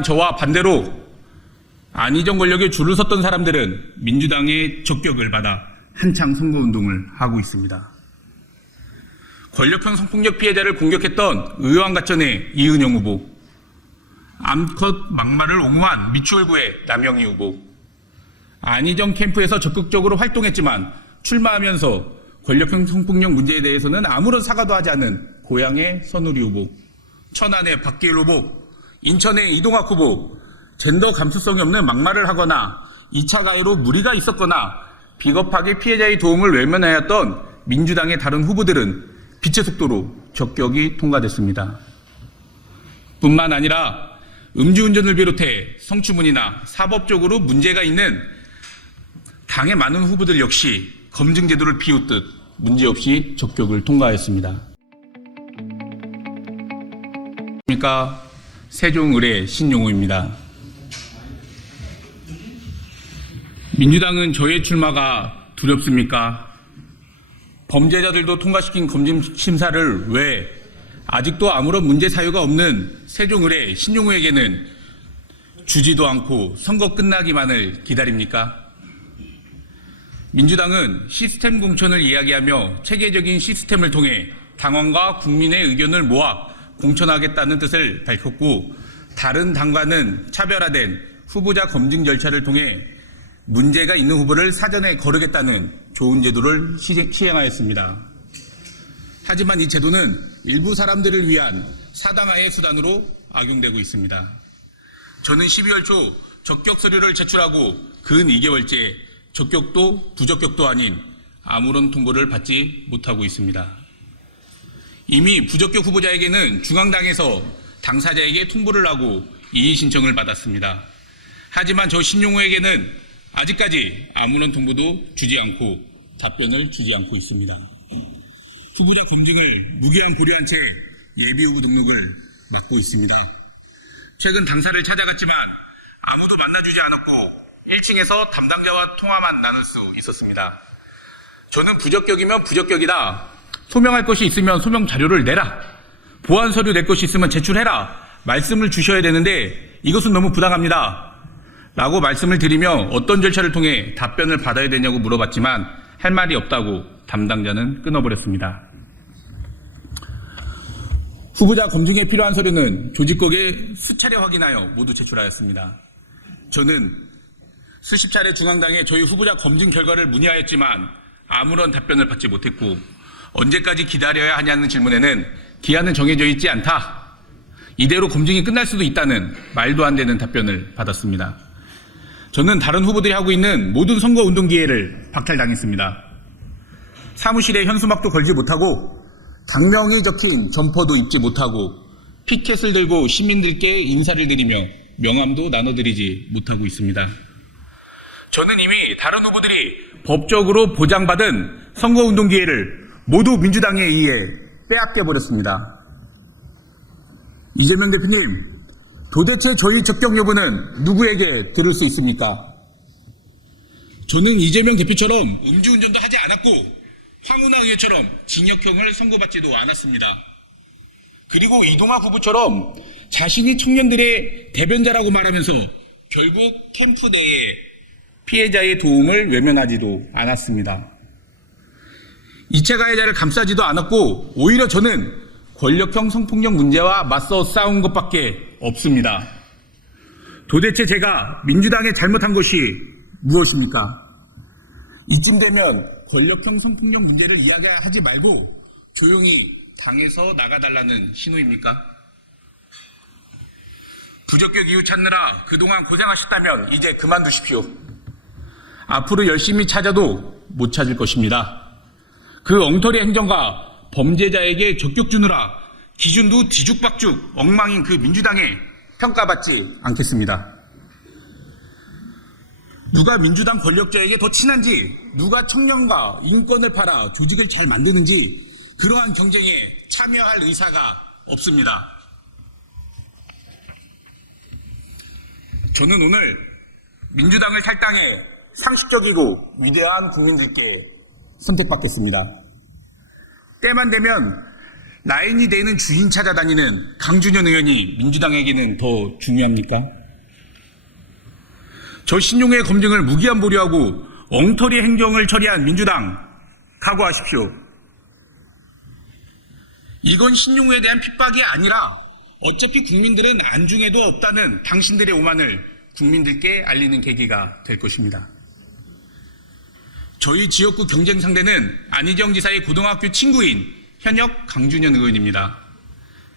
저와 반대로 안희정 권력에 줄을 섰던 사람들은 민주당의 적격을 받아 한창 선거운동을 하고 있습니다. 권력형 성폭력 피해자를 공격했던 의왕가천의 이은영 후보, 암컷 막말을 옹호한 미추홀구의 남영희 후보, 안희정 캠프에서 적극적으로 활동했지만 출마하면서 권력형 성폭력 문제에 대해서는 아무런 사과도 하지 않은 고향의 선우리 후보, 천안의 박기일 후보, 인천의 이동학 후보, 젠더 감수성이 없는 막말을 하거나 2차 가해로 무리가 있었거나 비겁하게 피해자의 도움을 외면하였던 민주당의 다른 후보들은 빛의 속도로 적격이 통과됐습니다. 뿐만 아니라 음주운전을 비롯해 성추문이나 사법적으로 문제가 있는 당의 많은 후보들 역시 검증 제도를 비웃듯 문제없이 적격을 통과했습니다. 그러니까 세종을의 신용호입니다. 민주당은 저의 출마가 두렵습니까? 범죄자들도 통과시킨 검증 심사를 왜 아직도 아무런 문제 사유가 없는 세종을의 신용호에게는 주지도 않고 선거 끝나기만을 기다립니까? 민주당은 시스템 공천을 이야기하며 체계적인 시스템을 통해 당원과 국민의 의견을 모아 공천하겠다는 뜻을 밝혔고, 다른 당과는 차별화된 후보자 검증 절차를 통해 문제가 있는 후보를 사전에 거르겠다는 좋은 제도를 시행하였습니다. 하지만 이 제도는 일부 사람들을 위한 사당화의 수단으로 악용되고 있습니다. 저는 12월 초 적격 서류를 제출하고 근 2개월째 적격도 부적격도 아닌 아무런 통보를 받지 못하고 있습니다. 이미 부적격 후보자에게는 중앙당에서 당사자에게 통보를 하고 이의 신청을 받았습니다. 하지만 저 신용호에게는 아직까지 아무런 통보도 주지 않고 답변을 주지 않고 있습니다. 후보자 검증을 무기한 고려한 채 예비후보 등록을 막고 있습니다. 최근 당사를 찾아갔지만 아무도 만나주지 않았고 1층에서 담당자와 통화만 나눌 수 있었습니다. 저는 부적격이면 부적격이다. 소명할 것이 있으면 소명 자료를 내라. 보안 서류 낼 것이 있으면 제출해라. 말씀을 주셔야 되는데 이것은 너무 부당합니다. 라고 말씀을 드리며 어떤 절차를 통해 답변을 받아야 되냐고 물어봤지만 할 말이 없다고 담당자는 끊어버렸습니다. 후보자 검증에 필요한 서류는 조직국에 수차례 확인하여 모두 제출하였습니다. 저는 수십 차례 중앙당에 저희 후보자 검증 결과를 문의하였지만 아무런 답변을 받지 못했고, 언제까지 기다려야 하냐는 질문에는 기한은 정해져 있지 않다. 이대로 검증이 끝날 수도 있다는 말도 안 되는 답변을 받았습니다. 저는 다른 후보들이 하고 있는 모든 선거 운동 기회를 박탈당했습니다. 사무실에 현수막도 걸지 못하고 당명이 적힌 점퍼도 입지 못하고 피켓을 들고 시민들께 인사를 드리며 명함도 나눠드리지 못하고 있습니다. 저는 이미 다른 후보들이 법적으로 보장받은 선거 운동 기회를 모두 민주당에 의해 빼앗겨버렸습니다. 이재명 대표님, 도대체 저희 적격 여부는 누구에게 들을 수 있습니까? 저는 이재명 대표처럼 음주운전도 하지 않았고 황운하 의원처럼 징역형을 선고받지도 않았습니다. 그리고 이동학 후보처럼 자신이 청년들의 대변자라고 말하면서 결국 캠프 내에 피해자의 도움을 외면하지도 않았습니다. 2차 가해자를 감싸지도 않았고 오히려 저는 권력형 성폭력 문제와 맞서 싸운 것밖에 없습니다. 도대체 제가 민주당에 잘못한 것이 무엇입니까? 이쯤 되면 권력형 성폭력 문제를 이야기하지 말고 조용히 당에서 나가달라는 신호입니까? 부적격 이유 찾느라 그동안 고생하셨다면 이제 그만두십시오. 앞으로 열심히 찾아도 못 찾을 것입니다. 그 엉터리 행정과 범죄자에게 적격 주느라 기준도 뒤죽박죽 엉망인 그 민주당에 평가받지 않겠습니다. 누가 민주당 권력자에게 더 친한지, 누가 청년과 인권을 팔아 조직을 잘 만드는지 그러한 경쟁에 참여할 의사가 없습니다. 저는 오늘 민주당을 탈당해 상식적이고 위대한 국민들께 선택받겠습니다. 때만 되면 라인이 되는 주인 찾아다니는 강준현 의원이 민주당에게는 더 중요합니까? 저 신용의 검증을 무기한 보류하고 엉터리 행정을 처리한 민주당, 각오하십시오. 이건 신용에 대한 핍박이 아니라 어차피 국민들은 안중에도 없다는 당신들의 오만을 국민들께 알리는 계기가 될 것입니다. 저희 지역구 경쟁 상대는 안희정 지사의 고등학교 친구인 현역 강준현 의원입니다.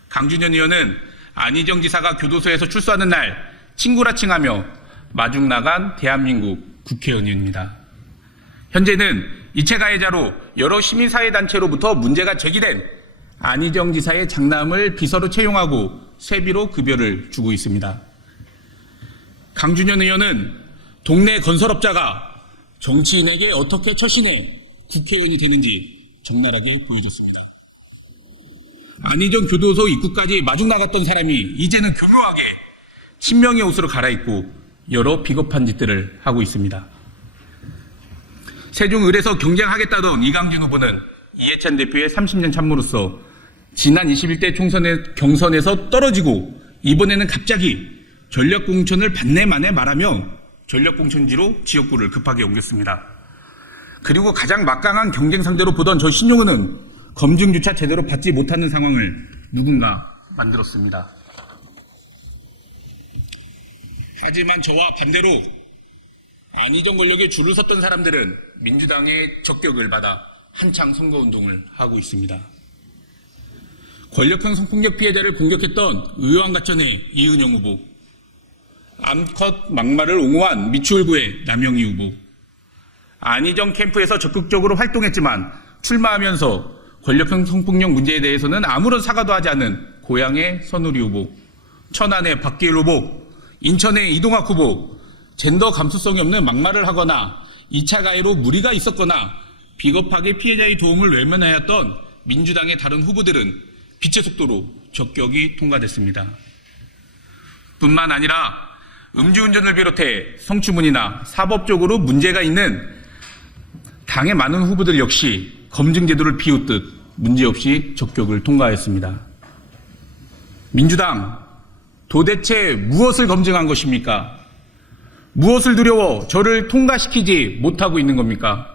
강준현 의원은 안희정 지사가 교도소에서 출소하는 날 친구라 칭하며 마중 나간 대한민국 국회의원입니다. 현재는 이체 가해자로 여러 시민사회단체로부터 문제가 제기된 안희정 지사의 장남을 비서로 채용하고 세비로 급여를 주고 있습니다. 강준현 의원은 동네 건설업자가 정치인에게 어떻게 처신해 국회의원이 되는지 적나라하게 보여줬습니다. 안희정 교도소 입구까지 마중 나갔던 사람이 이제는 교묘하게 친명의 옷으로 갈아입고 여러 비겁한 짓들을 하고 있습니다. 세종을에서 경쟁하겠다던 이강진 후보는 이해찬 대표의 30년 참모로서 지난 21대 경선에서 떨어지고 이번에는 갑자기 전략공천을 받네 마네 말하며 전략공천지로 지역구를 급하게 옮겼습니다. 그리고 가장 막강한 경쟁 상대로 보던 저 신용은은 검증조차 제대로 받지 못하는 상황을 누군가 만들었습니다. 하지만 저와 반대로 안희정 권력에 줄을 섰던 사람들은 민주당의 적격을 받아 한창 선거운동을 하고 있습니다. 권력형 성폭력 피해자를 공격했던 의왕가천의 이은영 후보, 암컷 막말을 옹호한 미추홀구의 남영희 후보, 안희정 캠프에서 적극적으로 활동했지만 출마하면서 권력형 성폭력 문제에 대해서는 아무런 사과도 하지 않은 고향의 선우리 후보, 천안의 박기일 후보, 인천의 이동학 후보, 젠더 감수성이 없는 막말을 하거나 2차 가해로 무리가 있었거나 비겁하게 피해자의 도움을 외면하였던 민주당의 다른 후보들은 빛의 속도로 적격이 통과됐습니다. 뿐만 아니라 음주운전을 비롯해 성추문이나 사법적으로 문제가 있는 당의 많은 후보들 역시 검증제도를 비웃듯 문제없이 적격을 통과했습니다. 민주당, 도대체 무엇을 검증한 것입니까? 무엇을 두려워 저를 통과시키지 못하고 있는 겁니까?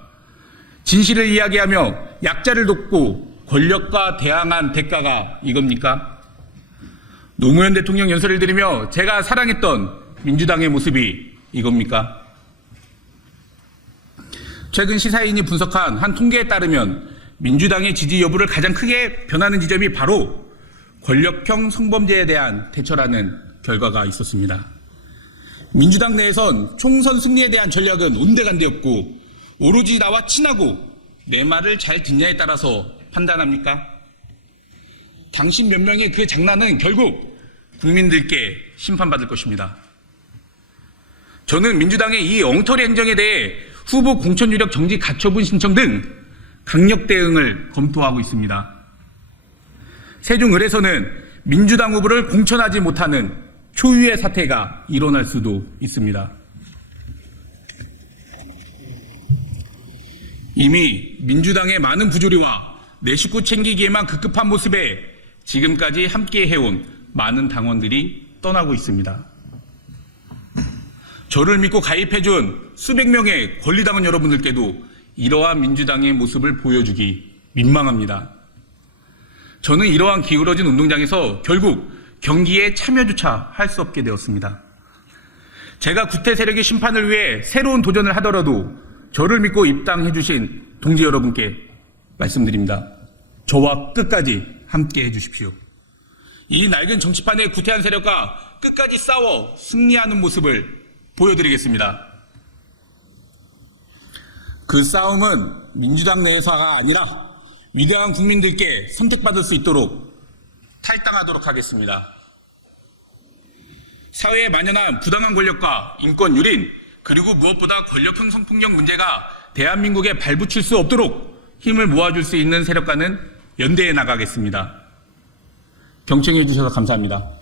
진실을 이야기하며 약자를 돕고 권력과 대항한 대가가 이겁니까? 노무현 대통령 연설을 들으며 제가 사랑했던 민주당의 모습이 이겁니까? 최근 시사인이 분석한 한 통계에 따르면 민주당의 지지 여부를 가장 크게 변하는 지점이 바로 권력형 성범죄에 대한 대처라는 결과가 있었습니다. 민주당 내에선 총선 승리에 대한 전략은 온데간데 없고 오로지 나와 친하고 내 말을 잘 듣냐에 따라서 판단합니까? 당신 몇 명의 그 장난은 결국 국민들께 심판받을 것입니다. 저는 민주당의 이 엉터리 행정에 대해 후보 공천 유력 정지 가처분 신청 등 강력 대응을 검토하고 있습니다. 세종을에서는 민주당 후보를 공천하지 못하는 초유의 사태가 일어날 수도 있습니다. 이미 민주당의 많은 부조리와 내 식구 챙기기에만 급급한 모습에 지금까지 함께 해온 많은 당원들이 떠나고 있습니다. 저를 믿고 가입해준 수백 명의 권리당원 여러분들께도 이러한 민주당의 모습을 보여주기 민망합니다. 저는 이러한 기울어진 운동장에서 결국 경기에 참여조차 할 수 없게 되었습니다. 제가 구태 세력의 심판을 위해 새로운 도전을 하더라도 저를 믿고 입당해 주신 동지 여러분께 말씀드립니다. 저와 끝까지 함께 해주십시오. 이 낡은 정치판의 구태한 세력과 끝까지 싸워 승리하는 모습을 보여드리겠습니다. 그 싸움은 민주당 내에서가 아니라 위대한 국민들께 선택받을 수 있도록 탈당하도록 하겠습니다. 사회에 만연한 부당한 권력과 인권 유린, 그리고 무엇보다 권력형 성폭력 문제가 대한민국에 발붙일 수 없도록 힘을 모아줄 수 있는 세력과는 연대해 나가겠습니다. 경청해 주셔서 감사합니다.